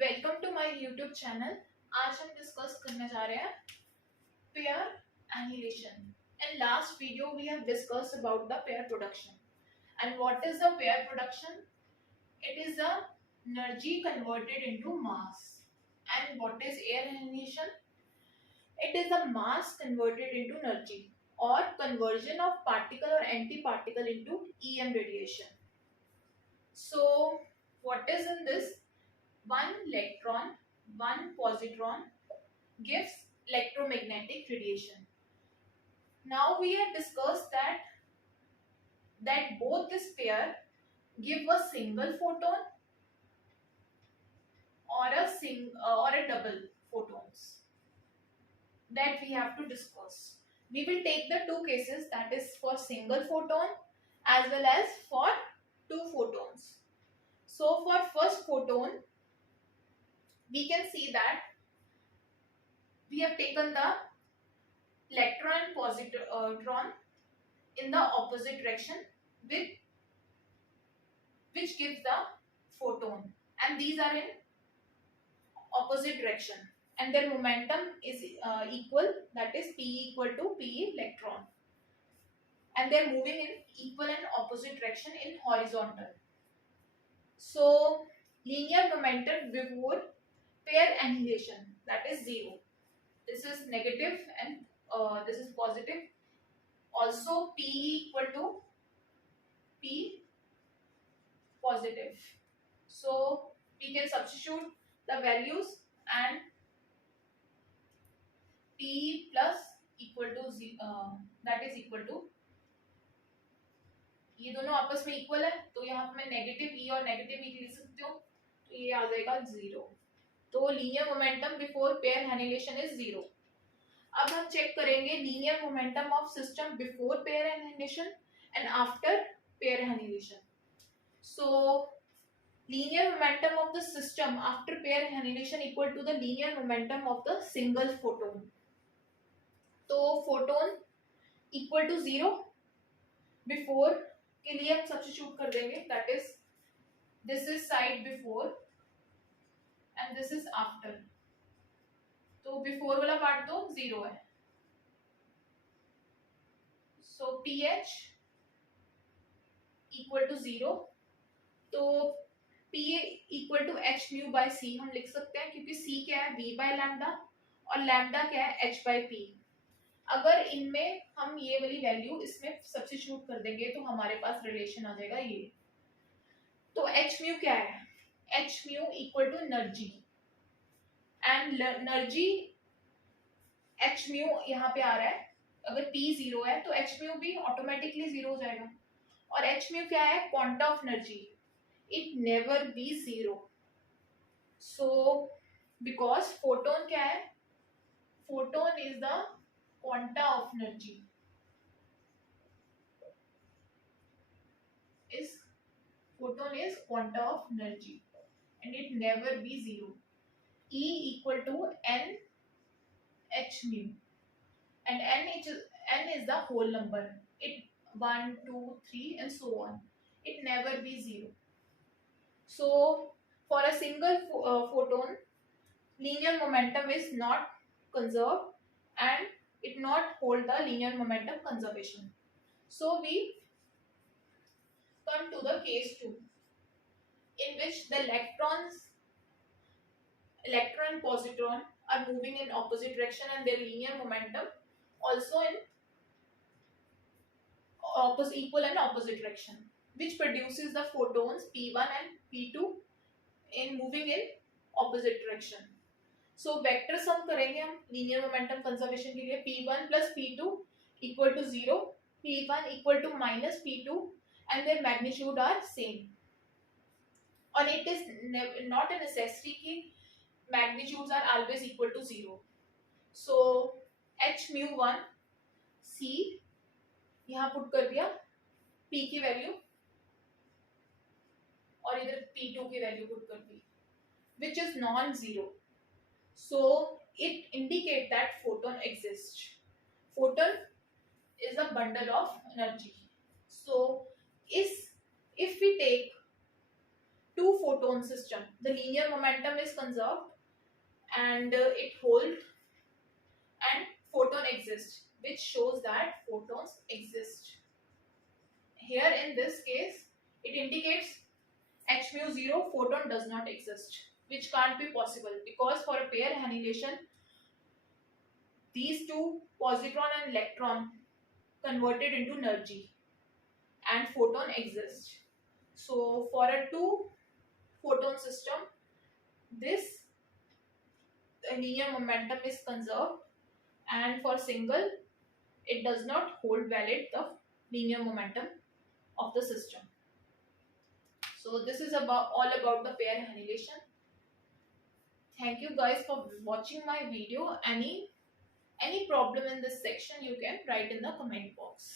Welcome to my YouTube channel. आज हम discuss करने जा रहे हैं pair annihilation. In last video we have discussed about the pair production. And what is the pair production? It is the energy converted into mass. And what is air annihilation? It is the mass converted into energy or conversion of particle or antiparticle into EM radiation. So what is in this? One electron, one positron gives electromagnetic radiation. Now we have discussed that both this pair give a single photon or a double photons. That we have to discuss. We will take the two cases, that is for single photon as well as for two photons. So for first photon, we can see that we have taken the electron and positron in the opposite direction which gives the photon, and these are in opposite direction and their momentum is equal, that is P equal to P electron, and they are moving in equal and opposite direction in horizontal. So linear momentum before pair annihilation, that is 0. This is negative and this is positive. Also P equal to P positive. So we can substitute the values and P plus equal to that is equal to, ये दोनों आपस में equal है तो यहाँ पे मैं negative E और नेगेटिव ई लिख सकती हूँ, तो ये आ जाएगा 0. तो linear momentum before pair annihilation is 0. अब हम चेक करेंगे linear momentum of system before pair annihilation and after pair annihilation. So linear momentum of the system after pair annihilation equal to the linear momentum of the single photon. तो photon equal to 0 before के लिए हम substitute कर देंगे, that is this is side before and this is after. तो before वाला part तो 0 है, so pH equal to 0. तो P equal to H mu by C हम लिख सकते हैं, क्योंकि C क्या है V बाय लैम्डा और लैम्डा क्या है H बाई पी. अगर इनमें हम ये वाली वैल्यू इसमें सब्स्टिट्यूट कर देंगे तो हमारे पास रिलेशन आ जाएगा ये. तो H म्यू क्या है? H mu equal to energy, and energy H mu यहाँ पे आ रहा है. अगर P 0 है तो H म्यू भी ऑटोमेटिकली 0 हो जाएगा. और H म्यू क्या है? Quanta of energy. It never be 0. So because photon क्या है? Photon is the quanta of energy. Photon is quanta of energy and it never be 0. E equal to n h mu, and n is the whole number. It 1, 2, 3 and so on. It never be 0. So for a single photon, linear momentum is not conserved and it not hold the linear momentum conservation. So we come to the case 2, in which the electron and positron are moving in opposite direction and their linear momentum also in equal and opposite direction, which produces the photons P1 and P2 in moving in opposite direction. So vector sum करेंगे हम linear momentum conservation के लिए. P1 plus P2 equal to 0, P1 equal to minus P2 and their magnitude are same. And it is not a necessity कि magnitudes are always equal to 0. So H mu 1 C यहाँ put कर दिया, P की value और इधर P2 की value put कर दी, which is non-zero. So it indicate that photon exists. Photon is a bundle of energy. So if we take two photon system, the linear momentum is conserved and it holds and photon exists, which shows that photons exist. Here in this case, it indicates h mu 0, photon does not exist, which can't be possible because for a pair annihilation, these two, positron and electron, converted into energy and photon exists. So for a two photon system, this linear momentum is conserved, and for single, it does not hold valid the linear momentum of the system. So this is all about the pair annihilation. Thank you guys for watching my video. Any problem in this section, you can write in the comment box.